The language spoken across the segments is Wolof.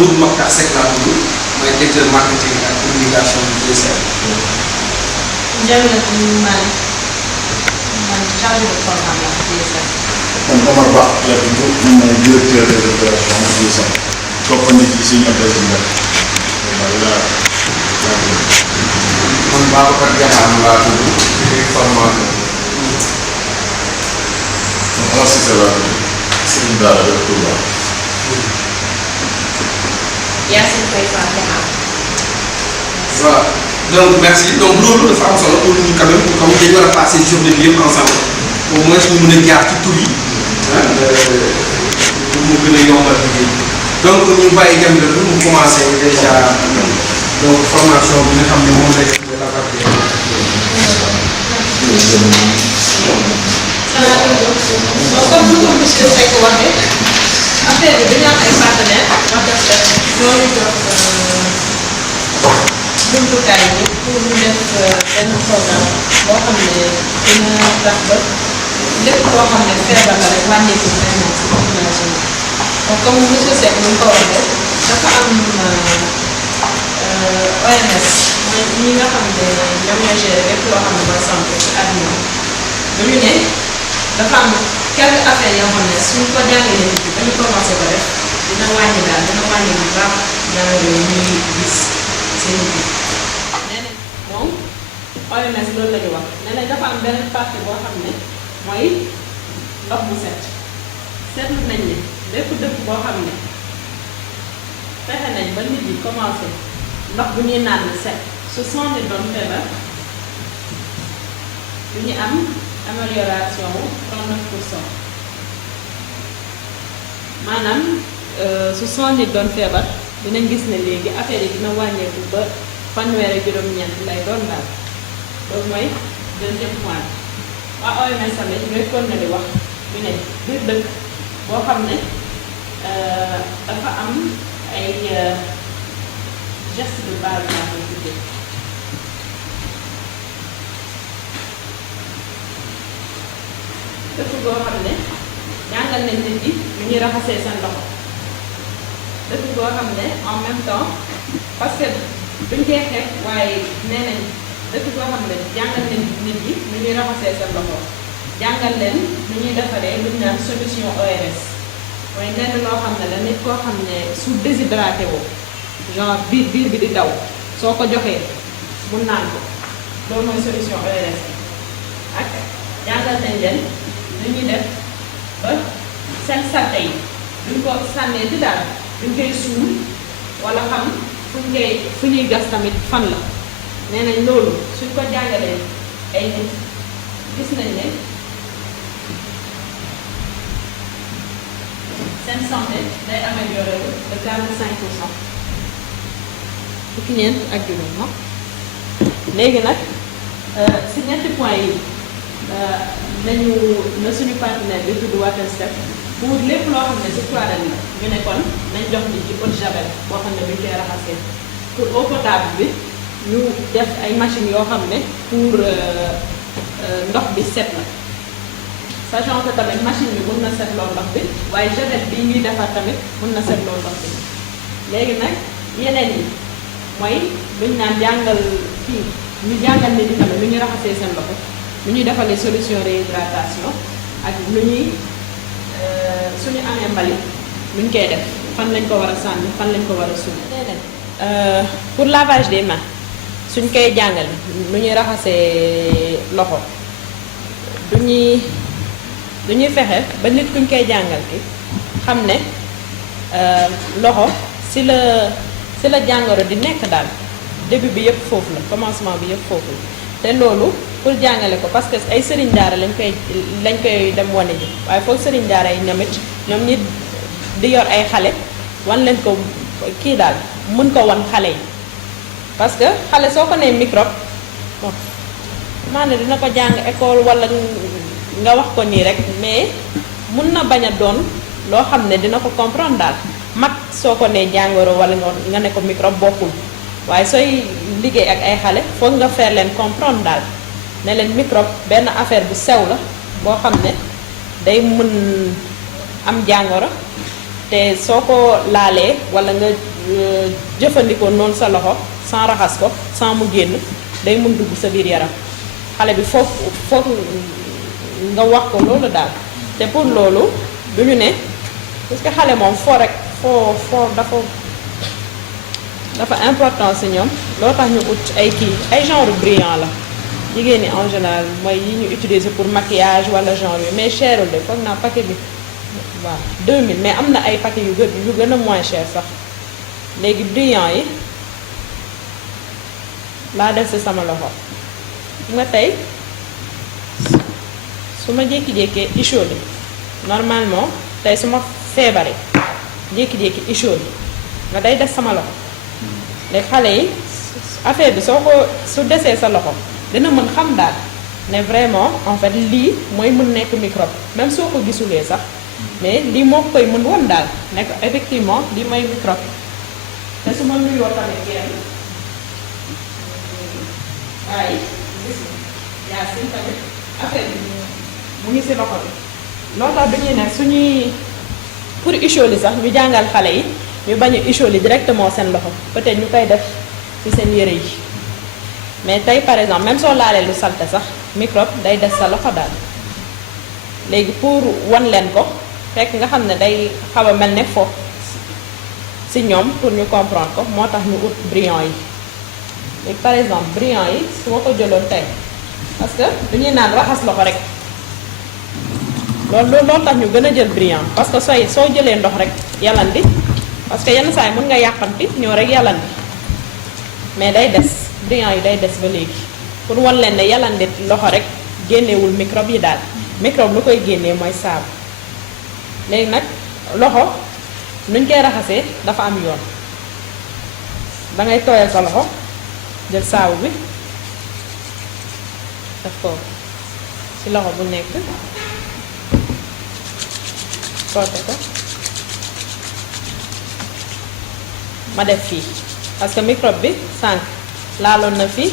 Nour Maktar Seck laa tudd mooy directeur marketing ak communication du DSR. Ndiaye Malick man chargé de programme la DSR. kon Omar Ba la tudd ñu mooy directeur des opérations DSR toppandi ci suñu Abdel Ndiaye voilà. man Babacar Diakhane laa tudd ci formation. Omar Cissé laa tudd Serigne Daara def Touba. Yacine Faye Fall Diakhane. Voilà donc merci donc loolu dafa am solo pour ñu quand même comme dañu war a passer journée bi yëpp ensemble au moins ñu mën a jaar ci tur yi ah pour mu gën a yombal liggéey donc ñu bàyyi jëm la mu commencé déjà donc formation bi nga xam ne moom lay def la partie. Comme ni ko monsieur Seck waxee affaire bi dañu am ay partenaires ñooñu jox jumtukaay yi pour ñu def benn programme boo xam ne dina tax ba lépp loo xam ne feebar la rek wàññeeku vraiment si population bi donc comme monsieur Seck ni mu ko waxee dafa am OMS mooy ñi nga xam ne ñoom ñooy gérer lépp loo xam ne mooy santé ci àdduna bi ñu ne dafa am quelques affaires yoo xam ne suñ ko jàngalee nit ñi ba ñu commencé ko def dina wàññi bu baax jàngoro yi ñuy gis seen biir. nee nañ moom OMS loolu la ñu wax nee nañ dafa am beneen partie boo xam ne mooy ndox mu set seetlu nañ ne lépp dëkk boo xam ne fexe nañ ba nit yi commencé ndox bu ñuy naan set su sont ni doon feebar du ñu am amélioration wu 39%. maanaam su sont nit doon feebar dinañ gis ne léegi affaire yi dina wàññeeku ba fanweer ak juróom-ñeent lay doon daal loolu mooy deuxième point bi waa OMS tamit ñooy kon na di wax ñu ne biir dëkk boo xam ne dafa am ay geste de base laa koy tuddee dëkk boo xam ne jàngal nañ nit ñi ñu ñuy raxasee seen loxo dëkk boo xam ne en même temps parce que duñ koy xeex waaye nee nañ dëkk boo xam ne jàngal nañ nit ñi ñu ñuy raxasee seen loxo jàngal leen ñu ñuy defaree luñ naan solution ORS mooy nenn loo xam ne la nit koo xam ne su déshydraté woo genre biir bi di daw soo ko joxee mun naan ko loolu mooy solution ORS ak jàngal nañ leen nu ñuy def ba seen salte yi duñ ko sànnee di daal duñ koy suul wala xam fu ñuy gas tamit fan la nee nañ loolu suñ ko jàngalee ay nit gis nañ ne seen santé day amélioré wu de 45%. fukki ñeent ak juróom ma léegi nag si ñetti point yi nañu na suñu partenaire bi tudd Waterstep pour lépp loo xam ne si toilette la ñu ne kon nañ jox nit ci eau de javel boo xam ne buñ koy raxasee pour eau potable bi ñu def ay machines yoo xam ne pour ndox bi set la sachant que tamit machine bi mun na setloo ndox bi waaye javel bi ñuy defar tamit mun na setloo ndox bi léegi nag yeneen yi mooy luñ naan jàngal fii ñu jàngal nit ñi tamit lu ñuy raxasee seen loxo lu ñuy defalee solution réhydratation ak lu ñuy suñu amee mbalit luñ koy def fan lañ ko war a sànni fan lañ ko war a suul. pour lavage des mains suñ koy jàngal lu ñuy raxasee loxo du ñuy fexe ba nit kuñ koy jàngal ki xam ne loxo si la jàngoro di nekk daal début bi yëpp foofu la commencement bi yëpp foofu la te loolu pour jàngale ko parce que ay sëriñ daara lañ koy dem wane ji waaye foog sëriñ daara yi ñoom it ñoom ñi di yor ay xale wan leen ko kii daal mun ko wan xale yi parce que xale soo ko nee microbe bon maanaam dina ko jàng école wala nga wax ko nii rek mais mun na bañ a doon loo xam ne dina ko comprendre daal mag soo ko nee jàngoro wala nga ne ko microbe bokkul waaye sooy liggéey ak ay xale foog nga faire leen comprendre daal ne leen microbe benn affaire bu sew la boo xam ne day mën am jàngoro te soo ko laalee wala nga jëfandikoo noonu sa loxo sans raxas ko sans mu génn day mun dugg sa biir yaram xale bi foog nga wax ko loolu daal te pour loolu du ñu ne parce que xale moom foo rek foo dafa important si ñoom loo tax ñu ut ay kii ay genre brillant la jigéen ñi en général mooy yi ñu utiliser pour maquillage wala genre yi mais cherul de foog naa paquet bi waaw 2000 mais am na ay paquet yu gën a moins cher sax léegi brillant yi laa def si sama loxo nga tey su ma jékki-jékkee icholi normalement tey su ma feebaree jékki-jékki icholi nga day def sama loxo léegi xale yi affaire bi su desee sa loxo dina mën xam daal ne vraiment en fait lii mooy mën nekk microbe même soo ko gisulee sax mais lii moo koy mën woon daal nekk effectivement lii mooy microbe te su ma nuyoo tamit kenn waaye gis nga yaa si tamit affaire bi mu ngi si loxo bi loolu tax dañuy ne suñuy pour icholi sax ñu jàngal xale yi ñu bañ a icholi directement seen loxo peut-être ñu koy def ci seen yére yi mais tey par exemple même soo laalee lu salte sax microbe day des sa loxo daal léegi pour wan leen ko fekk nga xam ne day xaw a mel ne fo ci ñoom pour ñu comprendre ko moo tax ñu ut brillant yi léegi par exemple brillant yi su ma ko jëloon tey parce que dañuy naan raxas loxo rek loolu tax ñu gën a jël brillant parce que soo jëlee ndox rek yalandi parce que yenn saa yi mën nga yàqamti ñëw rek yalandi mais day des brillant yi day des ba léegi pour wan leen ne yalandi loxo rek génnewul microbe yi daal microbe lu koy génnee mooy saabu léegi nag loxo nuñ koy raxasee dafa am yoon da ngay tooyal sa loxo jël saabu bi daf ko ci loxo bu nekk soote ko ma def fii parce que microbe bi sànq laaloon na fii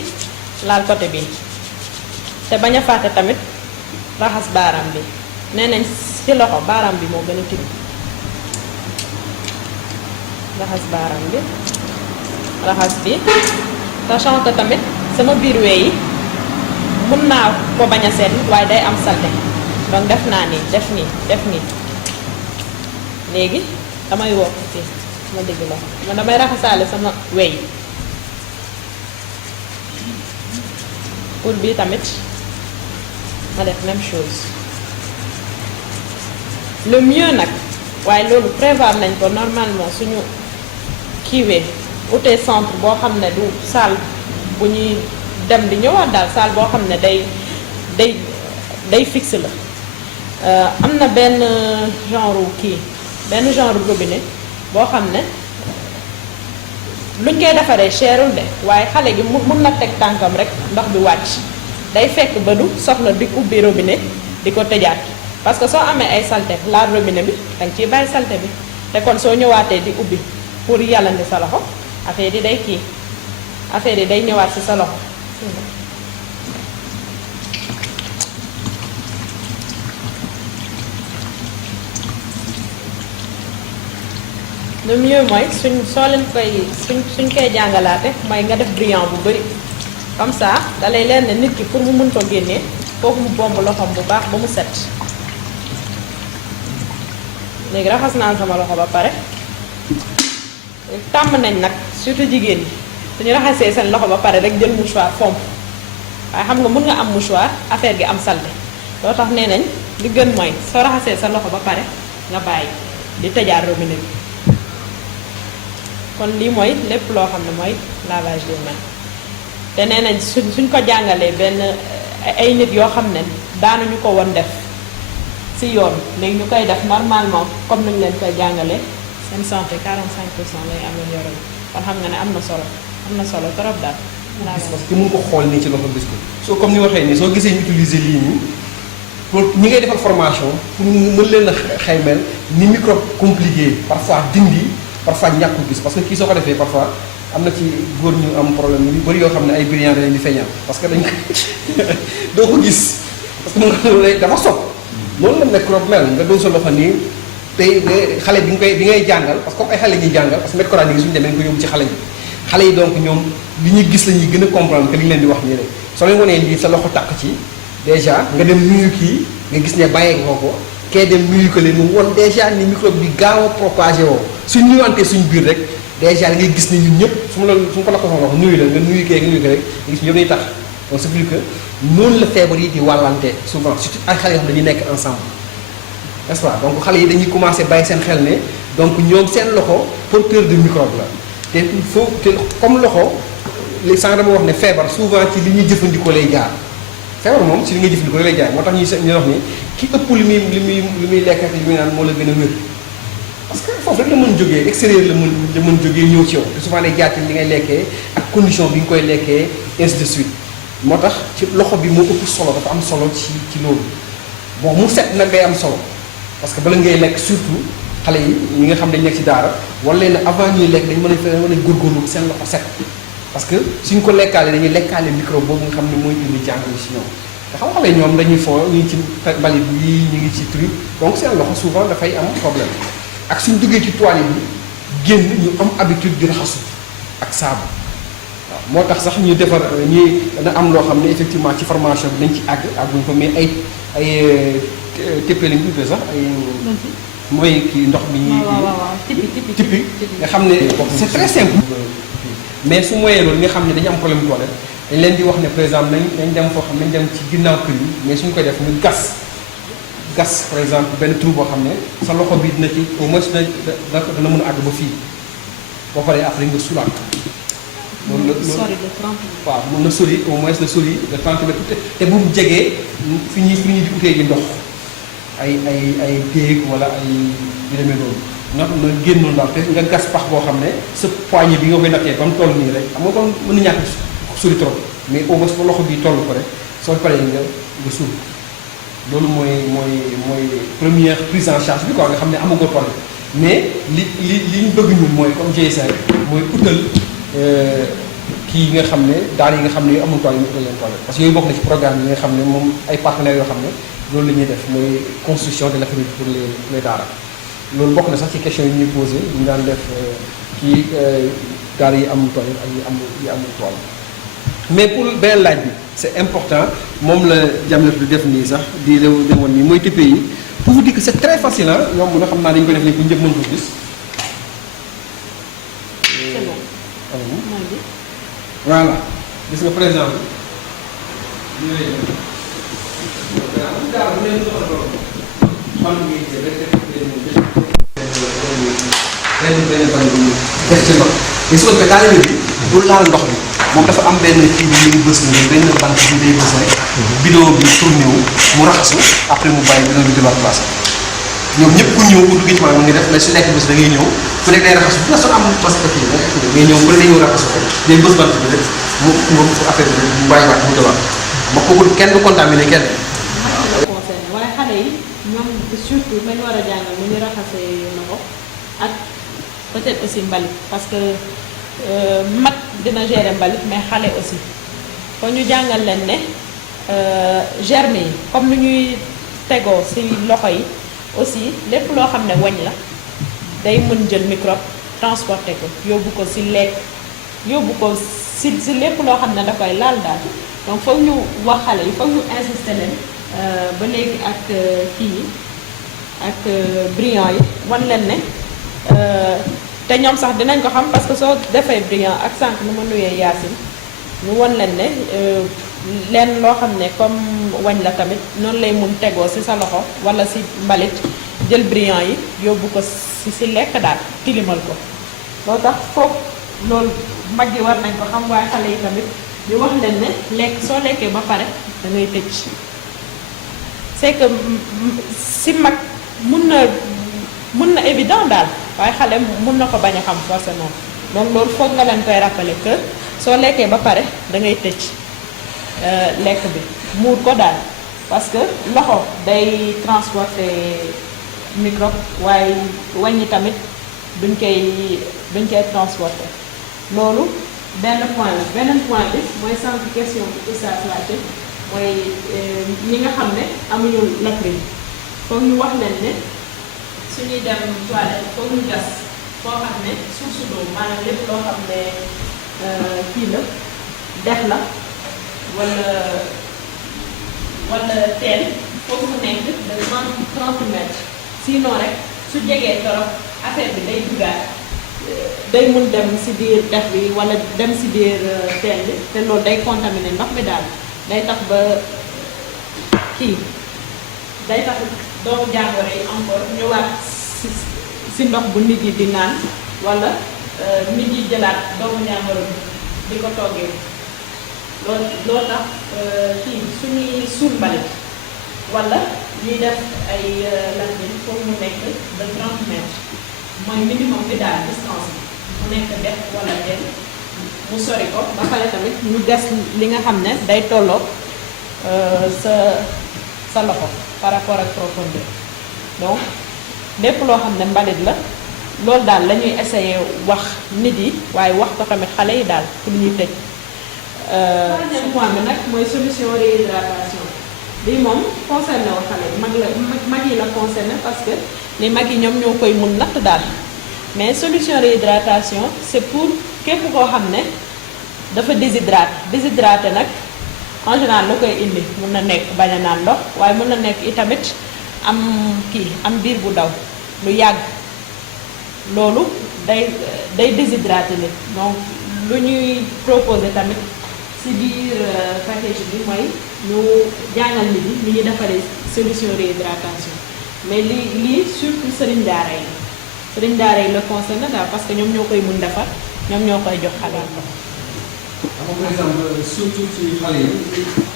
laal côté bi te bañ a fàtte tamit raxas baaraam bi nee nañ ci loxo baaraam bi moo gën a tilim raxas baaraam bi raxas bi sachant que tamit sama biir wee yi mën naa ko bañ a seet waaye day am salte donc def naa nii def nii léegi damay wokk fii sama digg loxo man damay raxasaale sama wey pour bii tamit ma def même chose le mieux nag waaye loolu prévoir nañ ko normalement suñu kiiwee utee centre boo xam ne du salle bu ñuy dem di ñëwaat daal salle boo xam ne day fixe la am na benn genre robinet boo xam ne luñ koy defaree cherul de waaye xale gi mun na teg tànkam rek ndox bi wàcc day fekk ba du soxla di ubbi robinet di ko tëjaat parce que soo amee ay salte laal robinet bi danga ciy bàyyi salte bi te kon soo ñëwaatee di ubbi pour yàllandi sa loxo affaire yi day kii affaire yi day ñëwaat ci sa loxo le mieux mooy suñ koy jàngalaate mooy nga def brillant bu bari comme ça dalay leer ne nit ki pour mu mën ko génnee foofu mu bomb loxoom bu baax ba mu set léegi raxas naa sama loxo ba pare tàmm nañ nag surtout jigéen ñi suñu raxasee seen loxo ba pare rek jël mouchoir fomp waaye xam nga mën nga am mouchoir affaire gi am salte loo tax nee nañ li gën mooy soo raxasee sa loxo ba pare nga bàyyi di tëjaat robinet bi kon lii mooy lépp loo xam ne mooy lavage des mains te nee nañ suñ ko jàngalee benn ay nit yoo xam ne daanuñu ko woon def ci yoon léegi ñu koy def normalement comme nañu leen koy jàngalee seen santé 45% lay amélioré kon xam nga ne am na solo trop daal. parce que mun ko xool nii ci loxo gis ko soo comme ni waxee nii soo gisee ñu utiliser lii nii pour ñi ngay defal formation pour mën leen a xaymel ni microbe compliqué parfois dindi parfois ñàkk gis parce que kii soo ko defee parfois am na ci góor ñu am problème yu bëri yoo xam ne ay brillant dañ di feeñal parce que dañ ko doo ko gis parce que mën nga dafa sob loolu la microbe mel nga doo sa loxo nii tey xale bi ngay jàngal parce que comme ay xale ñuy jàngal parce que maître coranique yi suñu demee nga ko yóbbu ci xale yi xale yi donc ñoom li ñuy gis la ñuy gën a comprendre que li ñu leen di wax nii rek soo leen wanee lii sa loxo takk ci déjà nga dem nuyu kii nga gis ne bàyyee nga ko kee dem nuyu ko leen mu won déjà ni microbe bi gaaw a propagé woo suñ nuyuwantee suñ biir rek déjà da ngay gis ne ñun ñëpp su ma ko la ko wax nuyu la nga nuyu kee nga nuyu ko rek nga gis ñëpp dañuy tax donc c'est plus que noonu la feebar yi di wàllante souvent surtout ay xale yoo xam dañuy nekk ensemble n'est-ce pas donc xale yi dañuy commencé bàyyi seen xel ne donc ñoom seen loxo porteur de microbe la te il faut te comme loxo li sànq dama wax ne feebar souvent ci li ñuy jëfandikoo lay jaar feebar moom si li ngay jëfandikoo lay jaar moo tax ñuy wax ni ki ëpp li muy lekk ak li muy naan moo la gën a wér parce que foofu rek la mën jógee extérieur la mën jógee ñëw ci yow te souvent day jaar ci li ngay lekkee ak condition bi nga koy lekkee ainsi de suite moo tax ci loxo bi moo ëpp solo dafa am solo ci loolu bon mu set nag day am solo parce que bala ngay lekk surtout xale yi ñi nga xam dañ nekk ci daara wala leen avant ñuy lekk dañ mën a góorgóorlu seen loxo set parce que suñ ko lekkaale dañuy lekkaale microbe boobu nga xam ne mooy indi jàngoro si ñoom te xam xale ñoom dañuy foo ñu ngi ci mbalit yi ñu ngi ci truc donc seen loxo souvent dafay am problème ak suñ duggee ci toilette bi génn ñu am habitude di raxasu ak saabu waaw moo tax sax ñu defar ñi dana am loo xam ne effectivement ci formation bi nañ ci àgguñ ko mais ay téppee lañ tuddee sax ay mooy kii ndox bi ñuy tipi nga xam ne c'est très simple mais su moyee loolu nga xam ne dañu am problème toilette dañ leen di wax ne par exemple nañ dem foo xam nañ dem ci ginnaaw kër yi mais suñ koy def ñu gas par exemple benn trou boo xam ne sa loxo bi dina ci au moins dana mën a àgg ba fii boo paree après nga sulaat loolu waaw mën na sori au moins na sori de 30 mètres te bu mu jegee fi ñuy di utee ji ndox ay déeg wala ay yu demee noonu nga xam ne génnoon daal te nga gas pax boo xam ne sa poignée bi nga koy nattee ba mu toll nii rek xam nga kon mën na ñàkk sori trop mais au moins ba loxo bi toll ko rek soo paree nga suul loolu mooy première prise en charge bi quoi nga xam ne amagoo toll mais li ñu bëgg ñun mooy comme GSR mooy utal kii nga xam ne daal yi nga xam ne amul tool yi ñu utal leen tool parce que yooyu bokk na ci programme yi nga xam ne moom ay partenaires yoo xam ne loolu la ñuy def mooy construction de l'affaire pour les daara loolu bokk na sax ci question yi ñuy posé ñu daan def kii daara yi amul tool ak yi amul tool mais pour beneen laaj bi c'est important moom la Jamlet du def nii sax di demoon nii mooy TPI yi pour vous dire que c'est très facile ah yomb na xam naa dañu ko def nii pour ñëpp mën ko gis. voilà gis nga par exemple def ci ndox mais su ko defee taalibe bi du laal ndox bi moom dafa am benn kii bi ñu bës ni benn bant bi day bës rek bidon bi tourné wu mu raxasu après mu bàyyi bidon bi di waat place ñoom ñëpp ku ñëw ku dugg ci maanaam nga def mais su nekk bés da ngay ñëw ku nekk day raxasu bu la soo am bës ba kii ngay ñëw ku ne day ñëw raxasu ko day bës bant bi rek mu affaire bi mu bàyyiwaat mu dewaat ma kooku kenn du contaminé kenn. waaye xale yi ñoom surtout nañu war a jàngal nu ñu raxasee loxo ak peut-être aussi mbalit parce que mag dina gérer mbalit mais xale aussi kon ñu jàngal leen ne germe yi comme ni ñuy tegoo ci loxo yi aussi lépp loo xam ne wañ la day mën jël microbe transporter ko yóbbu ko ci lekk yóbbu ko ci lépp loo xam ne da koy laal daal donc foog ñu wax xale yi foog ñu insister leen ba léegi ak kii yi ak brillant yi wan leen ne te ñoom sax dinañ ko xam parce que soo defee brillant ak sànq nu ma nuyee Yacine ñu wan leen ne leen loo xam ne comme wañ la tamit noonu lay mun tegoo ci sa loxo walla ci mbalit jël brillant yi yóbbu ko ci lekk daal tilimal ko loo tax foog loolu mag yi war nañ ko xam waaye xale yi tamit di wax leen ne lekk soo lekkee ba pare da ngay tëj c'est que ci mag mun na évident daal waaye xale mun na ko bañ a xam forcément donc loolu foog nga leen koy rappeler que soo lekkee ba pare da ngay tëj lekk bi muur ko daal parce que loxo day transporter microbe waaye wàññi tamit duñ koy transporter loolu benn point la beneen point bi mooy sànq question bi oustaz laajte mooy ñi nga xam ne amuñu latrine foog ñu wax leen ne suñuy dem toilette foog ñu gas foo xam ne source d'eau maanaam lépp loo xam ne kii la dex la wala teen foofu mu nekk de 30 mètres sinon rek su jegee torop affaire bi day duggaat day mun dem si biir dex bi wala dem si biir teen bi te loolu day contaminer ndox mi daal day tax ba day tax doomu jàngoro yi encore ñëwaat si ndox bu nit yi di naan wala nit yi jëlaat doomu jàngoro bi di ko toggee loolu tax suñuy suul mbalit wala ñuy def ay latrine foofu mu nekk de 30 mètres mooy minimum bi daal distance bi mu nekk def wala teen mu sori ko ba pare tamit ñu gas li nga xam ne day tolloo sa loxo par rapport ak profondeur donc lépp loo xam ne mbalit la loolu daal la ñuy essayer wax nit yi waaye wax ko tamit xale yi daal pour ñuy tëj. troisième point bi nag mooy solution réhydratation bii moom concerné wu xale yi mag yi la concerné parce que ni mag yi ñoom ñoo koy mun natt daal mais solution réhydratation c'est pour képp koo xam ne dafa déshydraté nag en général lu koy indi mun na nekk bañ a naan ndox waaye mun na nekk itamit am biir bu daw lu yàgg loolu day déshydraté nit donc lu ñuy proposé tamit ci biir package bi mooy ñu jàngal nit ñi ñuy defaree solution réhydratation mais lii surtout sëriñ daara yi la concerné daal parce que ñoom ñoo koy mun defar ñoom ñoo koy jox xale yi. par exemple surtout ci xale yi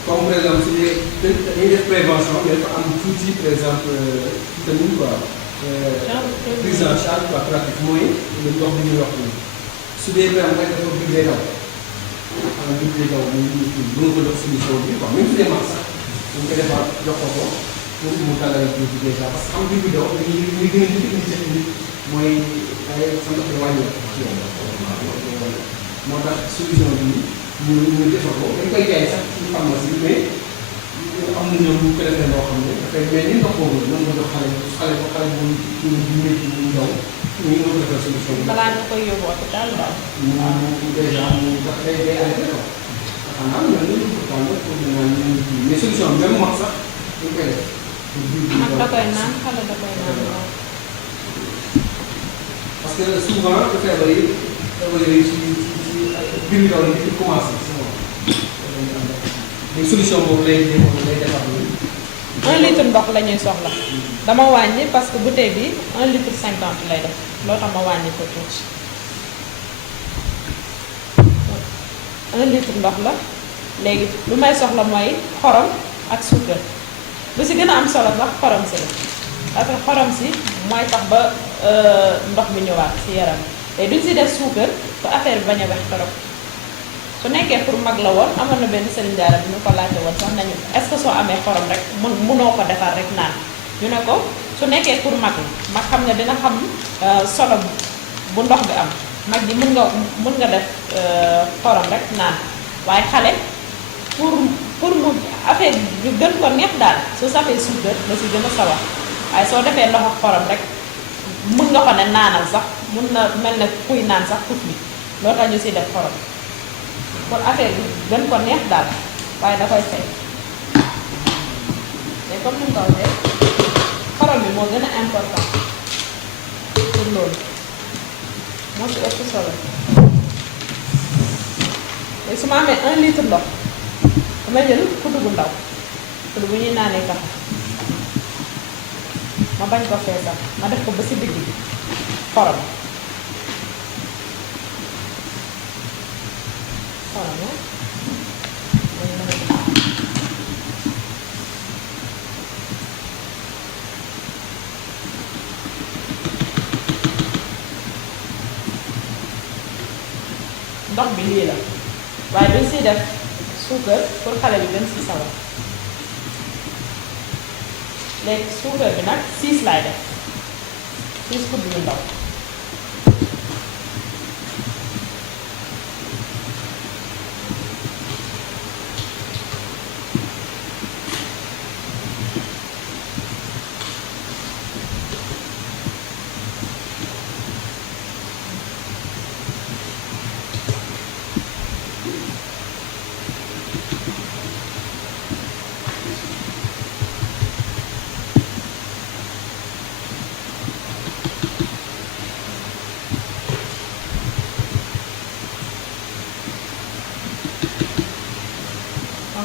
comme par exemple si dañuy def prévention mais dafa am tuuti par exemple vitamine quoi. prise en charge quoi pratique mooy ndox bi ñuy wax nii su dee par exemple dafa biir day daw maanaam biir day daw muy mën nga ko jox solution bi quoi même su dee mag sax dañ koy defar jox ko pour mu dalal biir bi déjà parce que xam biir bi daw dañuy gën a indi nit mooy ay sa ndox yi wàññeeku ci yow moo tax solution bi ñu defar ko dañ koy jaay sax ci pharmacie mais am na ñoom ñu ko defee loo xam ne dafay mel ni ndox boobu mën nga jox xale bu métti mu ndaw ñu ngi ko defal solution bi. balaa nga koy yóbbu hôpital daal. mu dèjà mu tax day arrêté quoi. xanaa mel ni pourtant nag pour ñu naan ñu mais solution bi même mag sax dañ koy def. mag da koy naan xale da koy naan waaw. parce que souvent feebar yooyu ci biir bi daw di commencé si moom. léegi solution boobu lay defar nii. 1 litre ndox la ñuy soxla. dama wàññi parce que bouteille bi 1 litre 50 lay def loo tax ma wàññi ko tuuti. 1 litre ndox la léegi lu may soxla mooy xorom ak suukar lu si gën a am solo sax xorom si la parce que xorom si mooy tax ba ndox bi ñëwaat si yaram te duñ si def suukar ba affaire bi bañ a wex trop. su nekkee pour mag la woon amoon na benn sëriñ daara bi ñu ko laajte woon sax nañu est-ce que soo amee xorom rek mënoo ko defar rek naan ñu ne ko su nekkee pour mag la mag xam ne dina xam solo bu ndox bi am mag ji mën nga def xorom rek naan waaye xale pour mu affaire bi gën ko neex daal su safee suukar la si gën a sawar waaye soo defee ndox ak xorom rek mën nga ko ne naanal sax mën na mel ne kuy naan sax kuf bi loo tax ñu si def xorom pour affaire bi gën ko neex daal waaye da koy fay mais comme ni mu ko waxee xorom bi moo gën a important pour loolu moo ci ëpp solo te su ma amee 1 litre ndox damay jël kuddu bu ndaw kuddu bu ñuy naanee kafe ma bañ ko feesal ma def ko ba si digg bi xorom ndox bi lii la waaye duñ siy def suukar pour xale bi gën si sawar léegi suukar bi nag 6 laay def 6 kudd yu ndaw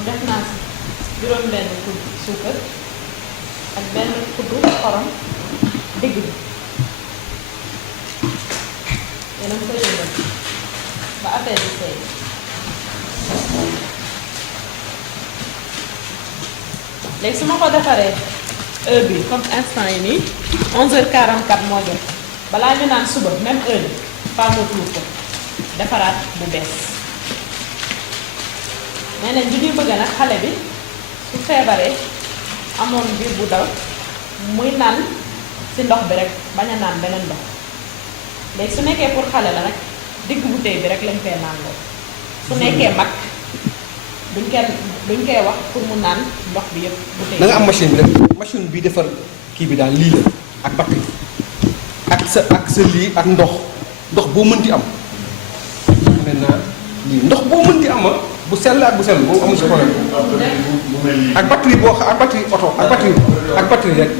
def naa si juróom-benn kudd suukar ak benn kuddu xorom digg bi yéen a ngi koy yëngal ba affaire bi seey léegi su ma ko defaree heure bi comme instant yi nii 11h44 moo jot balaa ñu naan suba même heure bi pas mu tuur ko defaraat bu bees nee nañ li ñuy bëgg nag xale bi su feebaree amoon biir bu daw muy naan ci ndox bi rek bañ a naan beneen ndox léegi su nekkee pour xale la nag digg bouteille bi rek lañ koy naan lool su nekkee mag duñ koy wax pour mu naan ndox bi yëpp bouteille da nga am machine bi rek machine bi defar kii bi daal lii la ak batterie ak sa lii ak ndox boo mënti am maintenant lii ndox boo mënti am bu sell ak bu sell boobu amul si problème ak batterie boo ak batterie oto ak batterie rek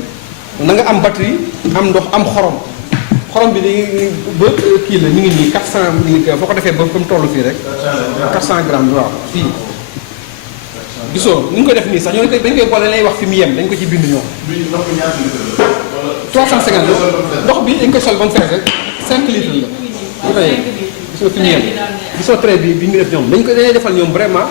na nga am batterie am ndox am xorom bi dañuy ba kii la ñu ngi nii 400 mg foo ko defee ba mu toll fii rek 400 grammes waaw fii gisoo ni ñu koy def nii sax ñoo dañ koy boole lay wax fi mu yem dañ ko ci bind ñoom 350 ndox bi dañ koy sol ba mu fees rek 5 litres la gisoo fi mu yem gisoo trait bi bi ñu def ñoom dañuy defal ñoom vraiment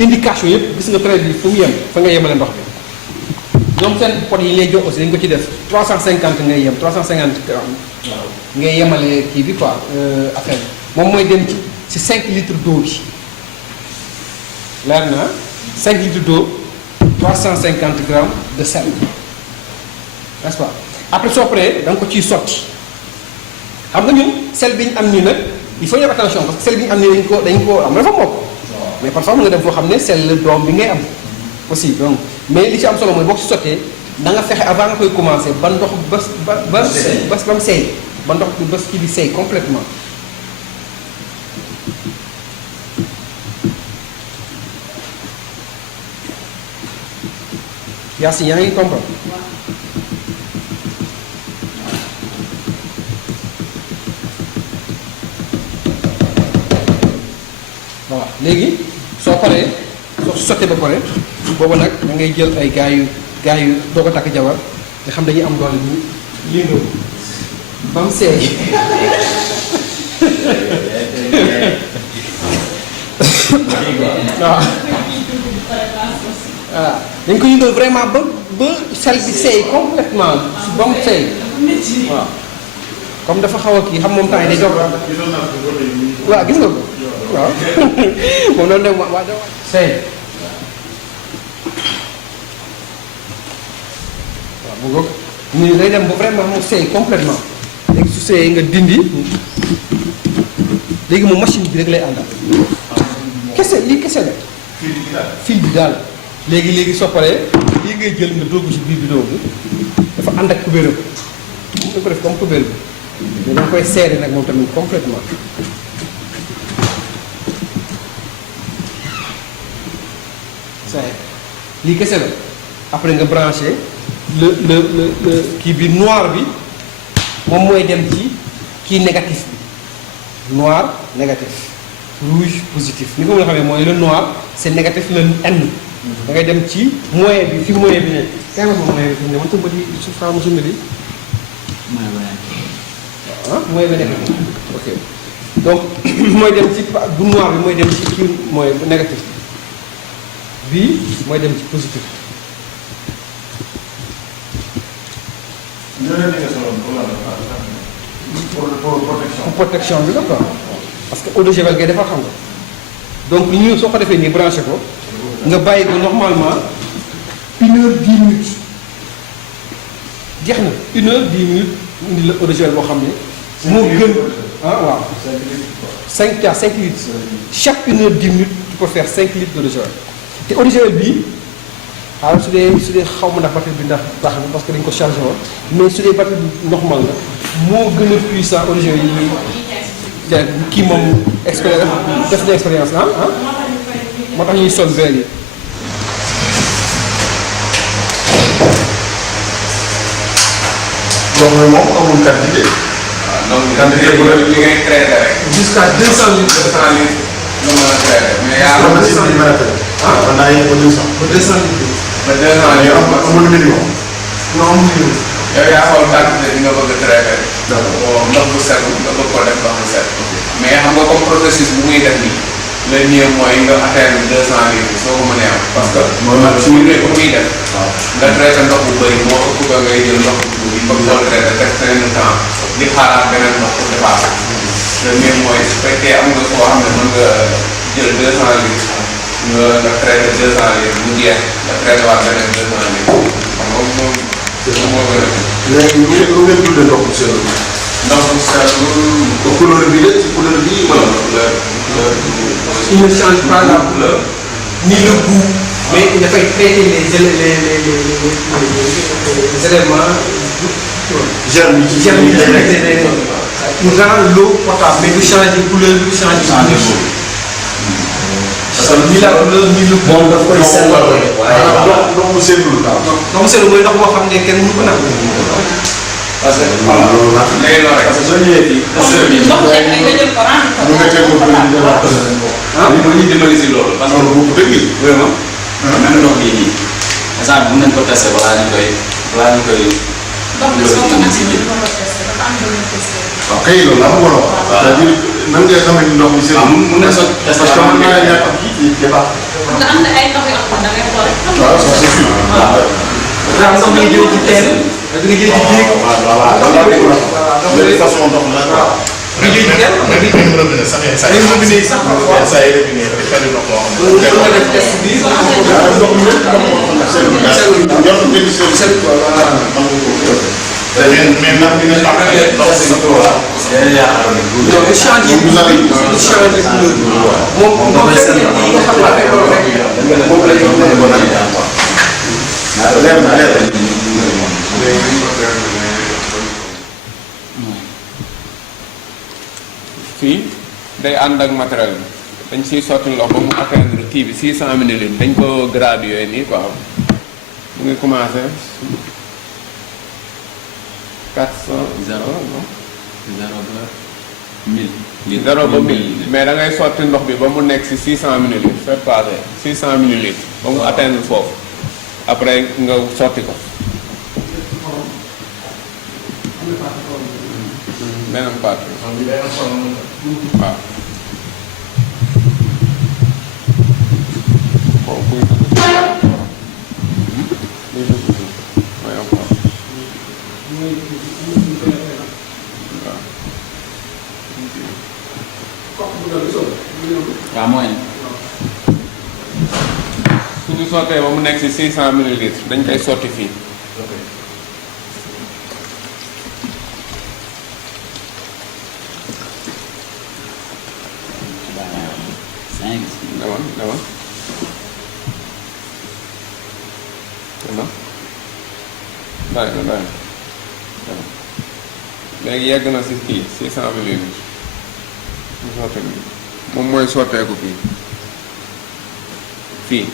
indication yëpp gis nga trait bi fu mu yem fa nga yemale ndox bi ñoom seen pot yi lay jox aussi dañ ko ci def 350 ngay yem 350 grammes ngay yemale kii bi quoi affaire bi moom mooy dem ci 5 litres d'eau bi leer na 5 litres d'eau 350 grammes de sel n'est-ce pas après soo paree da nga ko ciy sotti xam nga ñun sel bi ñu am nii nag il faut ñu def attention parce que sel bi ñu am nii dañ ko am na dafa mokk mais parfois nga dem foo xam ne sel la doom bi ngay am aussi donc mais li ci am solo mooy boo ko ci sottee da nga fexe avant nga koy commencer ba ndox ba mu seey ba ndox bi ba kii bi seey complètement Yacine yaa ngi comprendre voilà léegi soo paree soo sottee ba pare boobu nag da ngay jël ay gars yu doo ko takk jabar nga xam dañuy am doole ñu lii ba mu seey waaw voilà dañ ko yëngal vraiment ba sel bi seey complètement ba mu seey waaw comme dafa xaw a kii xam moom temps yi day doog waaw gis nga ko waaw moom noonu dem waa seey waaw bu ngoog ñu day dem ba vraiment mu seey complètement léegi su seeyee nga dindi léegi moom machine bi rek lay àndal kese lii kese la fil bi daal léegi soo paree lii ngay jël nga dóogu ci biir bidon bi dafa ànd ak kubéeram nga ko def comme kubéer bi mais danga koy serrer nag moom tamit complètement lii kese la après nga branché le kii bi noir bi moom mooy dem ci kii négatif bi noir négatif rouge positif ni ko mën a xamee mooy le noir c'est négatif le N da ngay dem ci moyen bi fi moyen bi ne kay ma moyen bi fi ne man sama bët yi suuf xaw ma suñu bi moyen bi négatif ok donc mooy dem ci bu noir bi mooy dem ci kii mooy bu négatif bii mooy dem ci positif pour protection bi la quoi parce que eau de javel ngay defar xam nga donc li ñu soo ko defee nii branché ko nga bàyyi ko normalement 1h10 jeex na 1h10 indi la eau de javel boo xam ne moo gën waaw 5 litres chaque 1h10 tu peux faire 5 litres d'eau de javel te eau de javel bii xaaral su dee xaw ma ndax batterie bi ndax baax na parce que dañ ko chargé woon mais su dee batterie bi normal la moo gën a puissant eau de javel yi kii moom expérience def na expérience moo tax ñuy sol verre yi loolu moom amul quantité. donc quantité bu la li ngay traité rek. jusqu'à 200 litres. 200 litres nga mën a traité mais yaa am na si biir mën a traité. mën naa yegg ba 200. ba 200 litres. ba 200 mais litres amul minimum. non amul minimum. yow yaa xool quantité bi nga bëgg a traité. d'accord ndox bu set nga bëgg ko def ndox bu set. mais xam nga comme processus bu muy def nii. le mieux mooy nga atteindre 200 litres soo ko mënee am. parce que su ñu nee ko muy def. nga traité ndox bu bëri moo ëpp ba ngay jël ndox bu bëri comme soo traité def traité temps di xaaraat beneen ndox pour dépasser. le mieux mooy su fekkee am nga koo xam ne mën nga jël 200 litres nga traité 200 litres mu jeex nga traité waat beneen 200 litres xam nga moom moo gën a. léegi lu ngeen tuddee ndox bu sell. ndox bu sell. couleur bi la ci couleur bi wala il ne change pas la couleur ni le goût mais dafay traiter les éléments germe yi ci germes yi mu rend l'eau potable mais du changer couleur du changer parce que ni la couleur ni le goût daf koy sellal ndox mu sellul daal. ndox mu sell mooy ndox boo xam ne kenn mënu ko naan parce que voilà léegi loolu rek. parce que soo ñëwee fii. ndox rek nga jël ko rendre ko. lu nga teg ko bëri di la ah li ma ñuy dimbali si loolu parce que bu dëgg yi. vraiment même ndox bii nii instant bi mën nañ ko testé balaa ñu koy ndox bi soo ko mënee mën nga ko testé dafa am lu ñu testé. waaw kay loolu la bëggoon a wax. c'est-à-dire nan ngay xamee ni ndox mi sell. waaw mun nañ ko testé parce que mën naa ñàkk kii kii baax. parce que am na ay ndox yoo xam ne da ngay xool. waaw ça c'est sûr. daa am ndox mi jël ci teen da nga jël ci géej de toute façon ndox la. nga jël ci teen mais bi ñu robinet sax yenn saa yi. ay robinet yi sax yenn saa yi robinet dafa fenn ndox boo xam ne. nga def test bi ndox mi yëpp sellul yor benn sell. mais ndax dina tax ndox si sa tool. non du changer du changer couleur moom ndox yi nga xam ne loolu rek moom la ñu leer na leer na. fii day ànd ak matériel bi dañ siy sotti ndox ba mu atteindre kii bi 600 millilitres dañ ko graduer nii quoi mu ngi commencé 400 zéro non ba 1000. 0 ba 1000 mais da ngay sotti ndox bi ba mu nekk si 600 millilitres fait passer 600 millilitres ba mu atteindre foofu après nga sotti ko beneen partie waaw bon buy dugg buy dugg mooy am waaw waaw mooy suñu sottee ba mu nekk si 600 millilitres dañ koy sotti fii demal demal demal bàyyi na bàyyi na léegi yegg na si kii 600 millilitres ñu sotti bi moom mooy sotteeku fii fii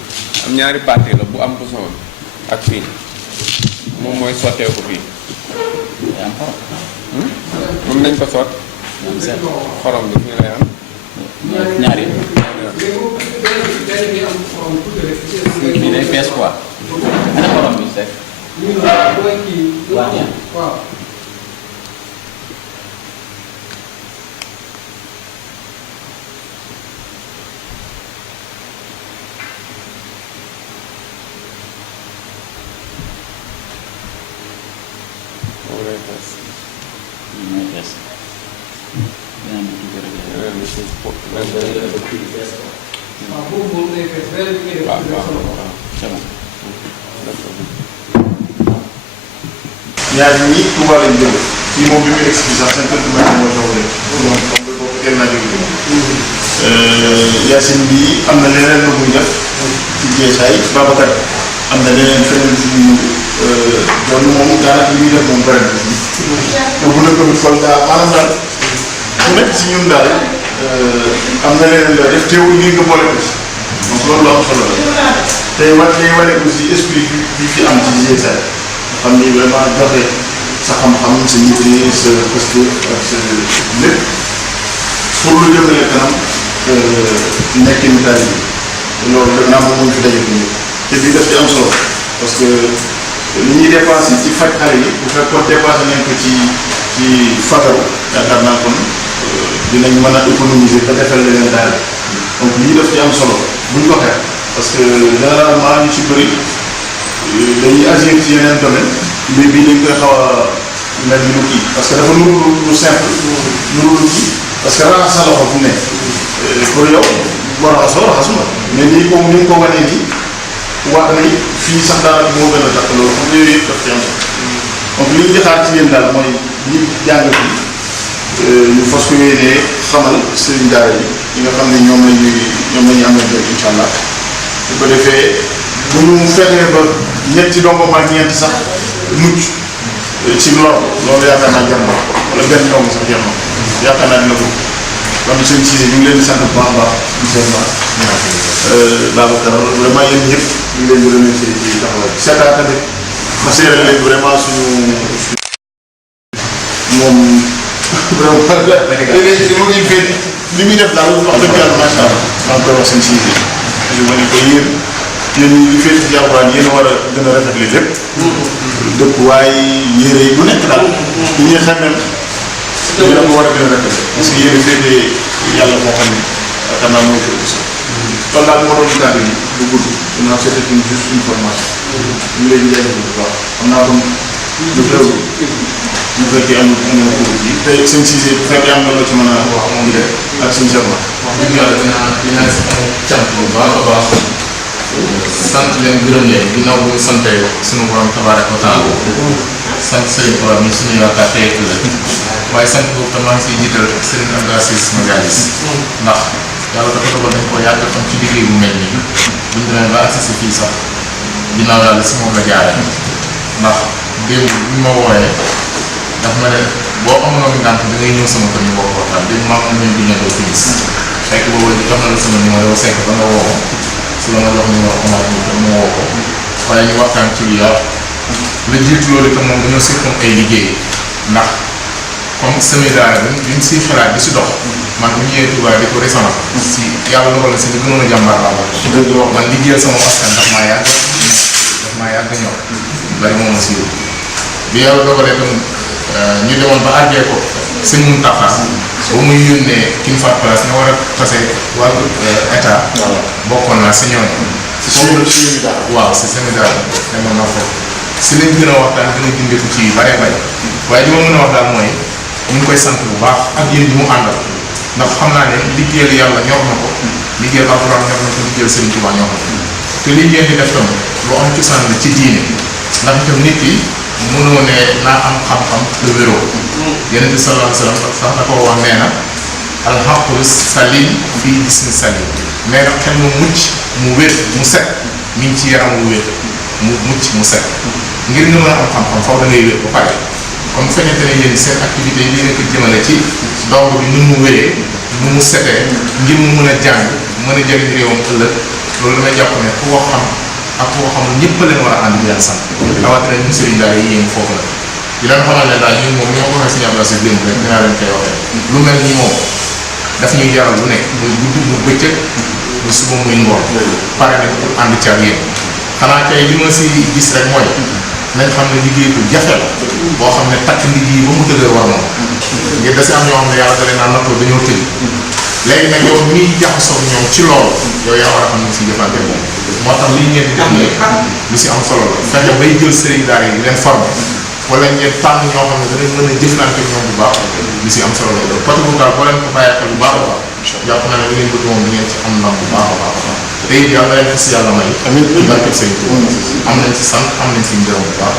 am ñaari partie la bu am bouchon ak fii moom mooy sotteeku fii moom nañ ko sot xorom bi fii lay am ñaari bi day fees quoi ana xorom bi sec waaw moom lay fees mooy fees beneen bi tuuti rek la. yeneen bi si waaw boobu moom lay fees beneen bi ngay def waaw waaw waaw c'est bon. ñaar ñi Touba lañ jëm fii moom bi muy expliqué sax 5 heures du matin mooy taw rek. donc comme que boobu teel naa jóge Yacine bi am na leneen lu muy def ci jeexaay Babacar am na leneen feneen fu ñu doon moom daanaka li muy def moom bëri na fii. te bu nekkoon Kolda maanaam daal ku nekk si ñun daal am na leneen loo def teewul lii nga boole ko ci donc loolu lu am solo la tey day wane aussi esprit bi fi am ci jeexaay xam ni vraiment joxe sa xam-xam sa yitte sa posture ak sa lépp pour lu jëmale kanam nekkinu taalibe bi loolu def naa moom fi daje nii te bii daf ci am solo parce que li ñuy dépensé ci faj xale yi bu fekkoon dépassé nañ ko ci fagaru yaakaar naa kon dinañ mën a économiser te defal leen daal donc lii daf ci am solo buñ ko xeex parce que généralement ñu ci bëri dañuy agir ci yeneen domaine mbir bii dañ koy xaw a mel ni lu kii parce que dafa nuru lu simple nuru lu kii parce que raxas sa loxo fu mu ne pour yow boo raxasoo raxasu nga mais nii ko ni nga ko wanee nii wax nañ fii sax daanaka moo gën a tax loolu xam nga yooyu yëpp daf ci am solo donc li ñu xaar ci yéen daal mooy ñi jàng bi ñu fas ko yéenee xamal sëriñ daara yi nga xam ne ñoom la ñuy amal jot incha allah bu ko defee bu ñu fexee ba ñetti dongo ak ñeent sax mucc ci loolu yaakaar naa jar na wala benn dong sax jar na yaakaar naa dina ko kon sëñ Cissé ñu ngi leen di sant bu baax a baax monsieur Babacar vraiment yéen ñëpp ñu ngi leen di remercier ci taxawaay bi seetaan tamit ma seeral leen vraiment suñu moom vraiment léeg-léeg li mu ngi fee li muy def daal wax dëgg yàlla macha allah maa ngi koy wax sëñ Cissé je ma ne ko yéen li fee ci alxuraan yéen a war a gën a rafetlu lépp dëkkuwaay yére yi bu nekk daal li ñuy xamee yéen a ko war a gën a rafetlu parce que yéen a féetee yàlla moo xam ne yaakaar naa mooy kër gi loolu daal moo doon kàddu yi du gudd dinaa c'était une juste une formation ñu ngi leen di jaajëfal bu baax xam naa kon lu teewlu bu fekkee am na kuréel gi te seen Cissé bu fekkee am na loo ci mën a wax moom de ak seen Cheikh wax dëgg yàlla dinaa si am cant bu baax a baax sant leen gërëm leen ginnaaw bu ñu sante suñu borom tabaaraka wa taala sant Serigne Touba mi suñu yaakaar tey la waaye sant boobu tam maa ngi siy jiital Serigne Abdou Aziz Magalis ndax yàlla dafa dogal nañ ko yàgg xam ci liggéey bu mel nii buñ demee ba agsi si fii sax ginnaaw yàlla si moom la jaaree ndax démb bi ma wooyee daf ma ne boo amoon ngànt da ngay ñëw sama kër ñu bokk waxtaan démb maa am nañ bindandoo finis fekk boobu jox na la sama numéro sekk ba nga woo ko su la nga jox numéro Omar ñu tam mu woo ko waaye ñu waxtaan ci lu yaatu la jiitu loolu itam moom dañoo seqoon ay liggéey ndax comme semi daara bi ñu siy xalaat di si dox man bu ñëwee Touba di ko récemment si yàlla dogal na si li gënoon a jàmbaar laa bokk man liggéeyal sama askan daf maa yàgg ñor bari moom ma si yóbbu bi yàlla dogalee tam ñu demoon ba àggee ko sëñ Mountakha ba muy yónnee ki ñu faat place nga war a tase wàllu état bokkoon naa si ñooñu waaw si semi daara demoon naa foofu si lañ gën a waxtaan gën a gindeeku ci yu bare bare waaye li ma mën a wax daal mooy ñu ngi koy sant bu baax ak yéen ñi mu àndal ndax xam naa ne liggéeyal yàlla ñor na ko liggéeyal alxuraan ñor na ko liggéeyal Serigne Touba ñor na ko te li ngeen di def tam lu am cosaan la ci diine ndax itam nit ki mënoo ne naa am xam-xam te wéroo Yonent bi sallallahu alayhi wa sallam sax da ko wax nee na alxaqu salim fii jismi salim nee na xel mu mucc mu wér mu set mi ngi ci yaram mu wér mu mucc mu set ngir nga mën a am xam-xam faw da ngay wér ba pare comme fekkente ne yéen seen activité yi dina ko jëmale ci dong bi nu mu wéree nu mu setee ngir mu mën a jàng mën a jëriñ réewam ëllëg loolu damay jàpp ne ku ko xam ak ku ko xamul ñëpp leen war a ànd di leen sant rawatina ñun sëriñ daara yi yéen foofu la di leen xamal ne daal ñun moom ñoo ko waxee si ñaar si démb rek dinaa leen koy waxee lu mel ni moom daf ñuy jaral lu nekk muy guddi mu bëccëg mu suba muy ngoon pare nañ pour ànd ci ak yéen xanaa kay li ma si gis rek mooy nañ xam ne liggéey bu jafe la boo xam ne takk nit yi ba mu dëgër war moom ngir da si am ñoo xam ne yàlla da leen naan nattoo dañoo tëj léegi nag yow miy jaxasoo ñoom ci loolu yow yaa war a xam ne si jëfante moom moo tax lii ngeen di def nii lu si am solo la fexe bay jël sëriñ daara yi di leen formé wala ngeen tànn ñoo xam ne danañ mën a jëflante ñoom bu baax lu si am solo la côté boobu daal boo leen ko bàyyee xel bu baax a baax jàpp naa ne li ngeen bëgg moom di ngeen ci am ndam bu baax a baax a baax te it yàlla leen si yàlla may amiin barkeb sëriñ Tuuba am nañ ci sant am nañ ci ngërëm bu baax